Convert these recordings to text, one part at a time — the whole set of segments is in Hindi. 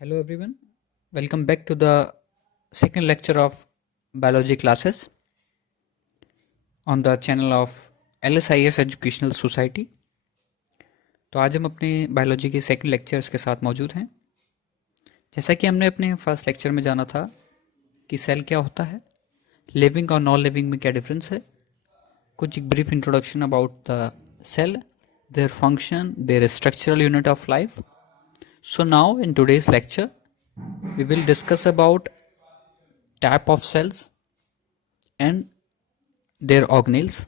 Hello everyone, welcome back to the second lecture of biology classes on the channel of LSIS Educational Society। तो आज हम अपने बायोलॉजी के सेकंड लेक्चर्स के साथ मौजूद हैं। जैसा कि हमने अपने फर्स्ट लेक्चर में जाना था कि सेल क्या होता है, लिविंग और नॉन लिविंग में क्या डिफरेंस है, कुछ एक brief introduction about the cell, their function, their structural unit of life. So now in today's lecture we will discuss about type of cells and their organelles.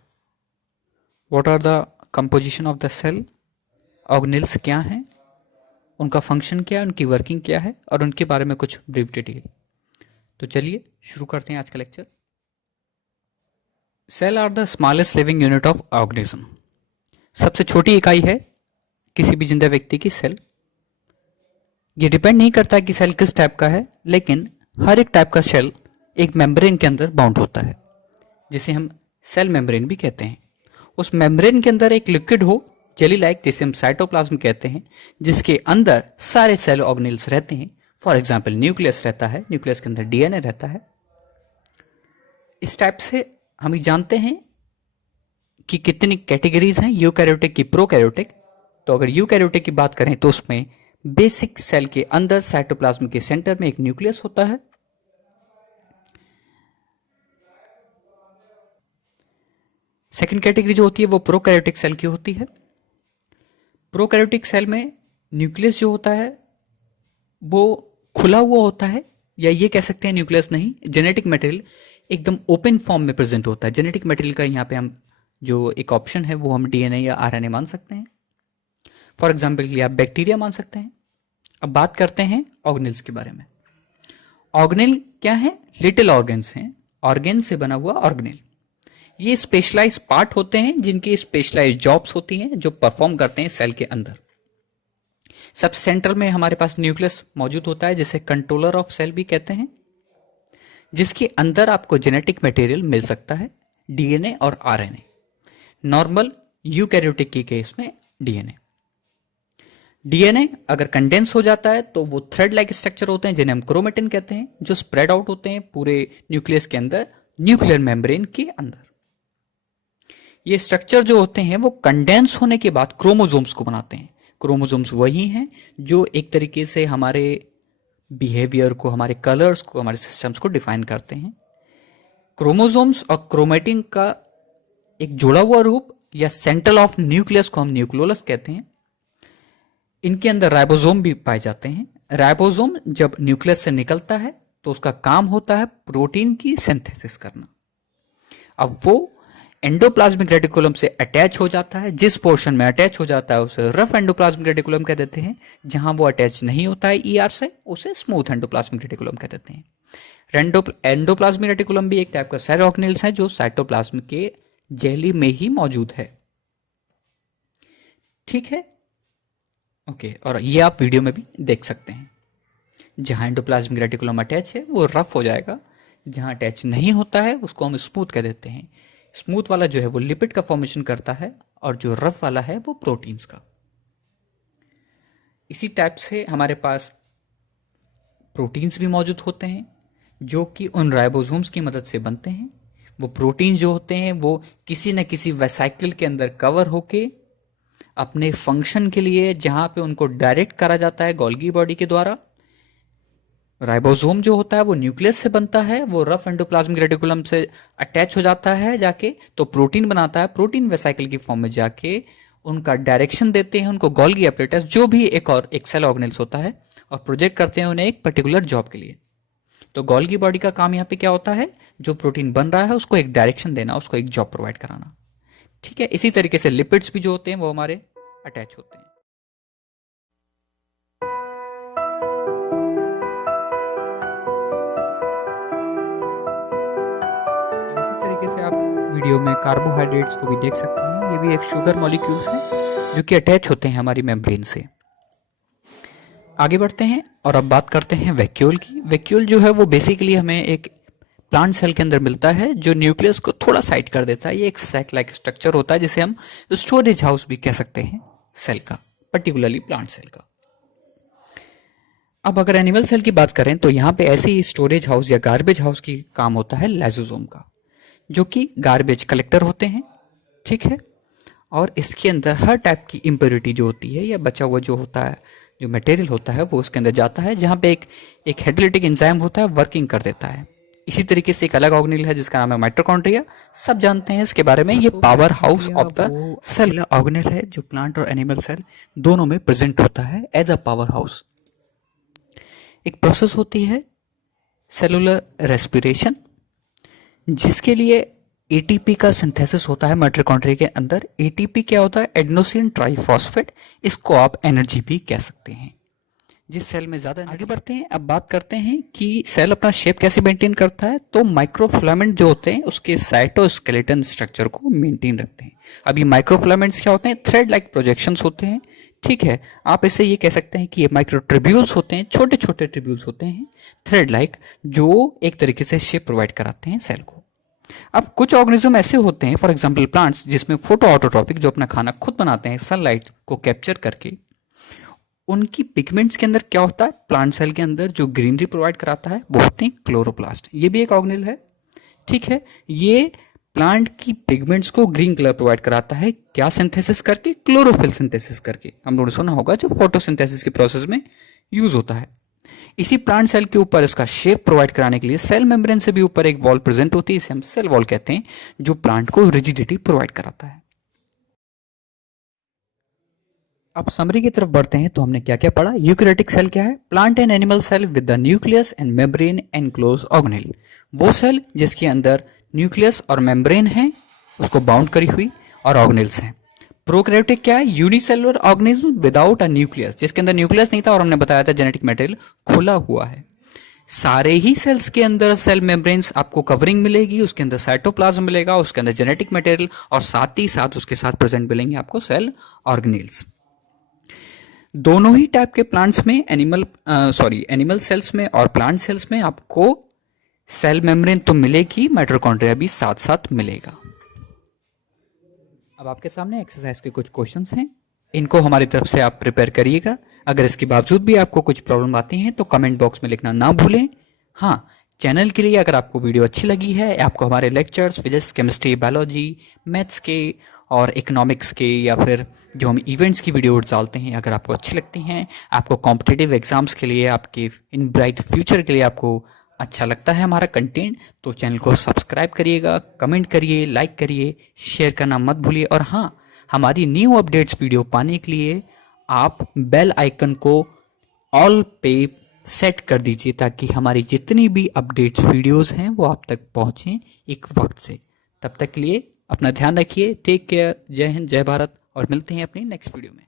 What are the composition of the cell? Organelles क्या हैं, उनका फंक्शन क्या है, उनकी वर्किंग क्या है और उनके बारे में कुछ ब्रीफ डिटेल। तो चलिए शुरू करते हैं आज का lecture. Cell are the smallest living unit of organism. सबसे छोटी इकाई है किसी भी जिंदा व्यक्ति की सेल। ये डिपेंड नहीं करता कि सेल किस टाइप का है, लेकिन हर एक टाइप का सेल एक मेम्ब्रेन के अंदर बाउंड होता है, जिसे हम सेल मेम्ब्रेन भी कहते हैं। उस मेम्ब्रेन के अंदर एक लिक्विड हो, जेली लाइक, जिसे हम साइटोप्लाज्म कहते हैं, जिसके अंदर सारे सेल ऑर्गेनेल्स रहते हैं। फॉर एग्जाम्पल न्यूक्लियस रहता है, न्यूक्लियस के अंदर डीएनए रहता है। इस टाइप से हम ये जानते हैं कि कितनी कैटेगरीज हैं, यूकैरियोटिक की प्रोकैरियोटिक। तो अगर यूकैरियोटिक की बात करें तो उसमें बेसिक सेल के अंदर साइटोप्लाज्म के सेंटर में एक न्यूक्लियस होता है। सेकंड कैटेगरी जो होती है वो प्रोकैरियोटिक सेल की होती है। प्रोकैरियोटिक सेल में न्यूक्लियस जो होता है वो खुला हुआ होता है, या ये कह सकते हैं न्यूक्लियस नहीं, जेनेटिक मटेरियल एकदम ओपन फॉर्म में प्रेजेंट होता है। जेनेटिक मटेरियल का यहाँ पे हम जो एक ऑप्शन है वो हम डीएनए या आरएनए मान सकते हैं। फॉर एग्जाम्पल के लिए आप बैक्टीरिया मान सकते हैं। अब बात करते हैं ऑर्गेनेल्स के बारे में। ऑर्गेनेल क्या है? लिटिल ऑर्गेन्स हैं, ऑर्गेन से बना हुआ ऑर्गेनेल। ये स्पेशलाइज पार्ट होते हैं जिनकी स्पेशलाइज जॉब्स होती हैं, जो परफॉर्म करते हैं सेल के अंदर। सबसे सेंटर में हमारे पास न्यूक्लियस मौजूद होता है, जिसे कंट्रोलर ऑफ सेल भी कहते हैं, जिसके अंदर आपको जेनेटिक मटेरियल मिल सकता है, डीएनए और आरएनए। नॉर्मल यूकैरियोटिक की केस में डीएनए अगर कंडेंस हो जाता है तो वो थ्रेड लाइक स्ट्रक्चर होते हैं, जिन्हें हम क्रोमेटिन कहते हैं, जो स्प्रेड आउट होते हैं पूरे न्यूक्लियस के अंदर, न्यूक्लियर मेम्ब्रेन के अंदर। ये स्ट्रक्चर जो होते हैं वो कंडेंस होने के बाद क्रोमोसोम्स को बनाते हैं। क्रोमोसोम्स वही हैं जो एक तरीके से हमारे बिहेवियर को, हमारे कलर्स को, हमारे सिस्टम्स को डिफाइन करते हैं। क्रोमोसोम्स और क्रोमेटिन का एक जुड़ा हुआ रूप या सेंट्रल ऑफ न्यूक्लियस को हम न्यूक्लियोलस कहते हैं। इनके अंदर राइबोसोम भी पाए जाते हैं। राइबोसोम जब न्यूक्लियस से निकलता है तो उसका काम होता है प्रोटीन की सिंथेसिस करना। अब वो एंडोप्लाज्मिक रेटिकुलम से अटैच हो जाता है। जिस पोर्शन में अटैच हो जाता है उसे रफ एंडोप्लाज्मिक रेटिकुलम कह देते हैं। जहां वो अटैच नहीं होता है ईआर से, उसे स्मूथ एंडोप्लाज्मिक रेटिकुलम कह देते हैं। एंडोप्लाज्मिक रेटिकुलम भी एक टाइप का सेल ऑर्गेनेल्स है जो साइटोप्लाज्म के जेली में ही मौजूद है। ठीक है, ओके। और ये आप वीडियो में भी देख सकते हैं। जहां एंडोप्लाज्मिक रेटिकुलम अटैच है वो रफ हो जाएगा, जहां अटैच नहीं होता है उसको हम स्मूथ कह देते हैं। स्मूथ वाला जो है वो लिपिड का फॉर्मेशन करता है और जो रफ वाला है वो प्रोटीन्स का। इसी टाइप से हमारे पास प्रोटीन्स भी मौजूद होते हैं जो कि उन राइबोसोम्स की मदद से बनते हैं। वो प्रोटीन्स जो होते हैं वो किसी न किसी वेसाइकल के अंदर कवर होके अपने फंक्शन के लिए, जहां पे उनको डायरेक्ट करा जाता है गोल्गी बॉडी के द्वारा। राइबोसोम जो होता है वो न्यूक्लियस से बनता है, वो रफ एंडोप्लाज्मिक रेटिकुलम से अटैच हो जाता है जाके, तो प्रोटीन बनाता है। प्रोटीन वेसाइकल की फॉर्म में जाके उनका डायरेक्शन देते हैं उनको गोल्गी एपरेटस, जो भी एक सेल ऑर्गेनेल्स होता है, और प्रोजेक्ट करते हैं उन्हें एक पर्टिकुलर जॉब के लिए। तो गोल्गी बॉडी का काम यहाँ पे क्या होता है? जो प्रोटीन बन रहा है उसको एक डायरेक्शन देना, उसको एक जॉब प्रोवाइड कराना। ठीक है, इसी तरीके से लिपिड्स भी जो होते हैं वो हमारे अटैच होते हैं। इसी तरीके से आप वीडियो में कार्बोहाइड्रेट्स को भी देख सकते हैं। ये भी एक शुगर मॉलिक्यूल्स हैं जो कि अटैच होते हैं हमारी मेम्ब्रेन से। आगे बढ़ते हैं और अब बात करते हैं वैक्यूल की। वैक्यूल जो है वो बेसिकली हमें एक प्लांट सेल के अंदर मिलता है, जो न्यूक्लियस को थोड़ा साइड कर देता है। ये एक सैक लाइक स्ट्रक्चर होता है, जिसे हम स्टोरेज हाउस भी कह सकते हैं सेल का, पर्टिकुलरली प्लांट सेल का। अब अगर एनिमल सेल की बात करें तो यहाँ पे ऐसे ही स्टोरेज हाउस या गार्बेज हाउस की काम होता है लाइसोसोम का, जो कि गार्बेज कलेक्टर होते हैं, ठीक है। और इसके अंदर हर टाइप की इम्प्योरिटी जो होती है या बचा हुआ जो होता है, जो मटेरियल होता है, वो उसके अंदर जाता है, जहाँ पे एक हेटेलिटिक एंजाइम होता है, वर्किंग कर देता है। इसी तरीके से एक अलग ऑर्गेनेल है जिसका नाम है माइटोकॉन्ड्रिया, सब जानते हैं इसके बारे में। ये power house of the cell organelle है जो प्लांट और एनिमल सेल दोनों में प्रेजेंट होता है एज अ पावर हाउस। एक प्रोसेस होती है सेलुलर रेस्पिरेशन, जिसके लिए एटीपी का सिंथेसिस होता है माइटोकॉन्ड्रिया के अंदर। एटीपी क्या होता है? एडेनोसिन ट्राइफॉस्फेट, इसको आप एनर्जी भी कह सकते हैं। जिस सेल में ज्यादा आगे बढ़ते हैं, अब बात करते हैं कि सेल अपना शेप कैसे मेंटेन करता है। तो माइक्रोफिलामेंट जो होते हैं उसके साइटोस्केलेटन स्ट्रक्चर को मेंटेन रखते हैं। अब ये माइक्रोफिलामेंट्स क्या होते हैं? थ्रेड लाइक प्रोजेक्शंस होते हैं, ठीक है। आप इसे ये कह सकते हैं कि ये माइक्रो ट्रिब्यूल्स होते हैं, छोटे छोटे ट्रिब्यूल्स होते हैं थ्रेड लाइक, जो एक तरीके से शेप प्रोवाइड कराते हैं सेल को। अब कुछ ऑर्गेनिज्म ऐसे होते हैं, फॉर एग्जांपल प्लांट्स, जिसमें फोटो ऑटोट्रॉपिक, जो अपना खाना खुद बनाते हैं सनलाइट को कैप्चर करके। उनकी पिगमेंट्स के अंदर क्या होता है? प्लांट सेल के अंदर जो ग्रीनरी प्रोवाइड कराता है वो होते हैं क्लोरोप्लास्ट। ये भी एक ऑर्गेनेल है, ठीक है। ये प्लांट की पिगमेंट्स को ग्रीन कलर प्रोवाइड कराता है, क्या सिंथेसिस करके? क्लोरोफिल सिंथेसिस करके। हम लोगों ने सुना होगा जो फोटोसिंथेसिस के प्रोसेस में यूज होता है। इसी प्लांट सेल के ऊपर इसका शेप प्रोवाइड कराने के लिए सेल मेम्ब्रेन से भी ऊपर एक वॉल प्रेजेंट होती है, इसे हम सेल वॉल कहते हैं, जो प्लांट को रिजिडिटी प्रोवाइड कराता है। अब समरी की तरफ बढ़ते हैं तो हमने क्या क्या पढ़ा। यूकैरियोटिक सेल क्या है? Plant and animal cell with the nucleus and membrane enclose organelle. वो सेल जिसके अंदर न्यूक्लियस और मेम्ब्रेन है, उसको बाउंड करी हुई, और ऑर्गेनेल्स हैं। प्रोकैरियोटिक क्या है? Unicellular organism without a nucleus, जिसके अंदर न्यूक्लियस नहीं था और हमने बताया था जेनेटिक मटेरियल खुला हुआ है। सारे ही सेल्स के अंदर सेल मेम्ब्रेन्स आपको कवरिंग मिलेगी, उसके अंदर साइटोप्लाज्म मिलेगा, उसके अंदर जेनेटिक मटेरियल, और साथ ही साथ उसके साथ प्रेजेंट मिलेंगे आपको सेल ऑर्गेनेल्स। दोनों ही टाइप के प्लांट्स में एनिमल सेल्स में और प्लांट सेल्स में आपको सेल मेम्ब्रेन तो मिलेगी, माइटोकॉन्ड्रिया भी साथ साथ मिलेगा। अब आपके सामने एक्सरसाइज के कुछ क्वेश्चंस हैं, इनको हमारी तरफ से आप प्रिपेयर करिएगा। अगर इसके बावजूद भी आपको कुछ प्रॉब्लम आती है तो कमेंट बॉक्स में लिखना ना भूलें। हाँ, चैनल के लिए अगर आपको वीडियो अच्छी लगी है, आपको हमारे lectures physics, chemistry, biology, maths के और इकोनॉमिक्स के, या फिर जो हम इवेंट्स की वीडियो डालते हैं, अगर आपको अच्छी लगती हैं, आपको कॉम्पिटिटिव एग्जाम्स के लिए, आपके इन ब्राइट फ्यूचर के लिए आपको अच्छा लगता है हमारा कंटेंट, तो चैनल को सब्सक्राइब करिएगा, कमेंट करिए, लाइक करिए, शेयर करना मत भूलिए। और हाँ, हमारी न्यू अपडेट्स वीडियो पाने के लिए आप बेल आइकन को ऑल पे सेट कर दीजिए, ताकि हमारी जितनी भी अपडेट्स वीडियोस हैं वो आप तक पहुंचें एक वक्त से। तब तक के लिए अपना ध्यान रखिए, टेक केयर, जय हिंद, जय भारत, और मिलते हैं अपनी नेक्स्ट वीडियो में।